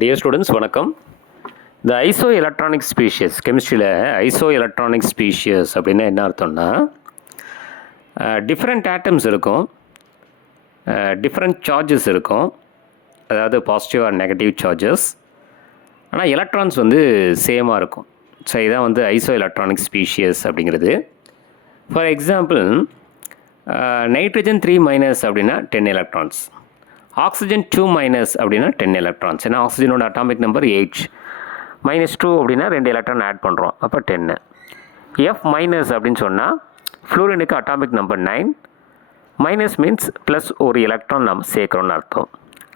Dear students வணக்கம். இந்த isoelectronic species கெமிஸ்ட்ரியில் ஐசோ எலக்ட்ரானிக் ஸ்பீஷியஸ் அப்படின்னா என்ன அர்த்தம்னா, டிஃப்ரெண்ட் ஆட்டம்ஸ் இருக்கும், டிஃப்ரெண்ட் சார்ஜஸ் இருக்கும், அதாவது பாசிட்டிவ் ஆர் நெகட்டிவ் சார்ஜஸ். ஆனால் எலக்ட்ரான்ஸ் வந்து சேமாக இருக்கும். ஸோ இதான் வந்து ஐசோ எலக்ட்ரானிக் ஸ்பீஷியஸ் அப்படிங்கிறது. ஃபார் எக்ஸாம்பிள், நைட்ரஜன் 3- அப்படின்னா 10 எலக்ட்ரான்ஸ், ஆக்சிஜன் 2- அப்படின்னா 10 எலக்ட்ரான்ஸ். ஏன்னா ஆக்சிஜனோட அட்டாமிக் நம்பர் H, -2 அப்படின்னா 2 எலக்ட்ரான் ஆட் பண்ணுறோம், அப்போ 10. F- அப்படின்னு சொன்னால் ஃப்ளூரினுக்கு atomic number 9, minus means plus ஒரு எலக்ட்ரான் நம்ம சேர்க்குறோன்னு அர்த்தம்,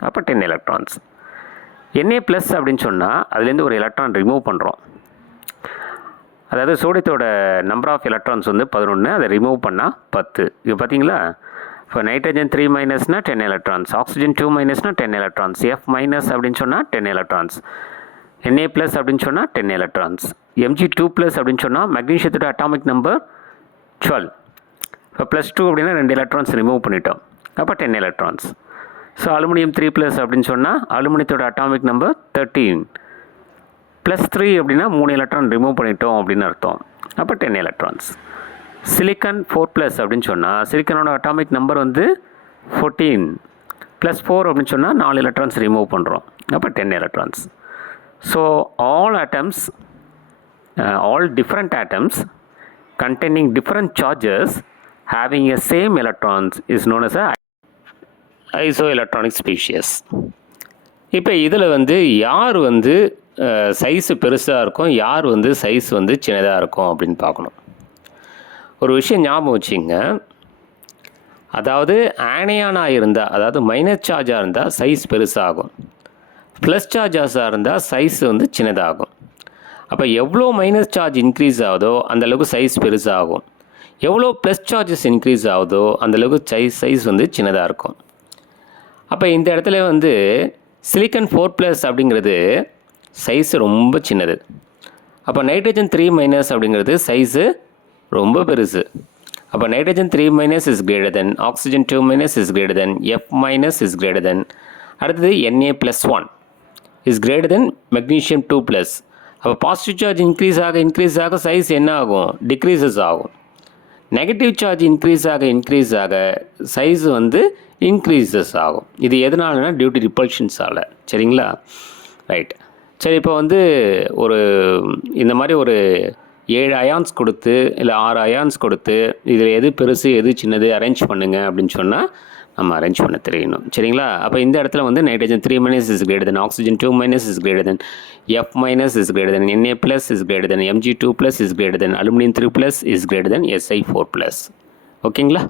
அப்போ 10 எலக்ட்ரான்ஸ். Na+ அப்படின்னு சொன்னால் அதுலேருந்து ஒரு எலக்ட்ரான் ரிமூவ் பண்ணுறோம், அதாவது சோடியத்தோட நம்பர் ஆஃப் எலக்ட்ரான்ஸ் வந்து 11, அதை ரிமூவ் பண்ணால் 10. இது பார்த்தீங்களா? இப்போ nitrogen 3- 10 electrons, oxygen 2- 10 electrons, F- அப்படின்னு சொன்னால் 10 எலக்ட்ரான்ஸ், Na+ அப்படின்னு சொன்னால் 10 எலக்ட்ரான்ஸ், Mg2+ அப்படின்னு சொன்னால் மெக்னீஷியத்தோட அட்டாமிக் நம்பர் 12. இப்போ +2 அப்படின்னா 2 எலக்ட்ரான்ஸ் ரிமூவ் பண்ணிட்டோம், அப்போ 10 எலக்ட்ரான்ஸ். ஸோ அலுமினியம் 3+ அப்படின்னு சொன்னால் அலுமினியத்தோட அட்டாமிக் நம்பர் 13. +3 அப்படின்னா 3 எலக்ட்ரான் ரிமூவ் பண்ணிட்டோம் அப்படின்னு அர்த்தம், அப்போ 10 எலக்ட்ரான்ஸ். சிலிக்கான் 4+ அப்படின்னு சொன்னால் சிலிக்கானோட அட்டாமிக் நம்பர் வந்து 14. +4 அப்படின்னு சொன்னால் 4 எலக்ட்ரான்ஸ் ரிமூவ் பண்ணுறோம், அப்போ 10 electrons. So all atoms, all different atoms containing different charges having a same electrons is known as a isoelectronic species. இப்போ இதில் வந்து யார் வந்து சைஸு பெருசாக இருக்கும், யார் வந்து சைஸ் வந்து சின்னதாக இருக்கும் அப்படின்னு பார்க்கணும். ஒரு விஷயம் ஞாபகம் வச்சுங்க, அதாவது ஆனையானாக இருந்தால், அதாவது மைனஸ் சார்ஜாக இருந்தால் சைஸ் பெருசாகும், ப்ளஸ் சார்ஜாஸாக இருந்தால் சைஸ் வந்து சின்னதாகும். அப்போ எவ்வளோ மைனஸ் சார்ஜ் இன்க்ரீஸ் ஆகுதோ அந்தளவுக்கு சைஸ் பெருசாகும், எவ்வளோ ப்ளஸ் சார்ஜஸ் இன்க்ரீஸ் ஆகுதோ அந்தளவுக்கு சைஸ் வந்து சின்னதாக இருக்கும். அப்போ இந்த இடத்துல வந்து சிலிக்கன் 4+ அப்படிங்கிறது சைஸு ரொம்ப சின்னது. அப்போ நைட்ரஜன் 3- அப்படிங்கிறது சைஸு ரொம்ப பெருசு. அப்போ nitrogen 3- is greater than, oxygen 2- is greater than, F- is greater than, அடுத்தது Na+1 is greater than magnesium 2+. அப்போ பாசிட்டிவ் சார்ஜ் இன்க்ரீஸ் ஆக சைஸ் என்ன ஆகும்? டிக்ரீசஸ் ஆகும். நெகட்டிவ் சார்ஜ் இன்க்ரீஸ் ஆக சைஸ் வந்து இன்க்ரீசஸ் ஆகும். இது எதனாலனா டியூ டு ரிப்பல்ஷன்ஸால். சரிங்களா? ரைட். சரி, இப்போ வந்து ஒரு இந்த மாதிரி ஒரு 7 அயான்ஸ் கொடுத்து இல்லை 6 அயான்ஸ் கொடுத்து இதில் எது பெருசு எது சின்னது அரேஞ்ச் பண்ணுங்க அப்படின்னு சொன்னால் நம்ம அரேஞ்ச் பண்ண தெரியணும். சரிங்களா? அப்போ இந்த இடத்துல வந்து nitrogen 3- is greater than, oxygen 2- is greater than, F- is greater than, Na+ is greater than, Mg2+ is greater than, aluminium 3+ is greater than, Si4+. ஓகேங்களா?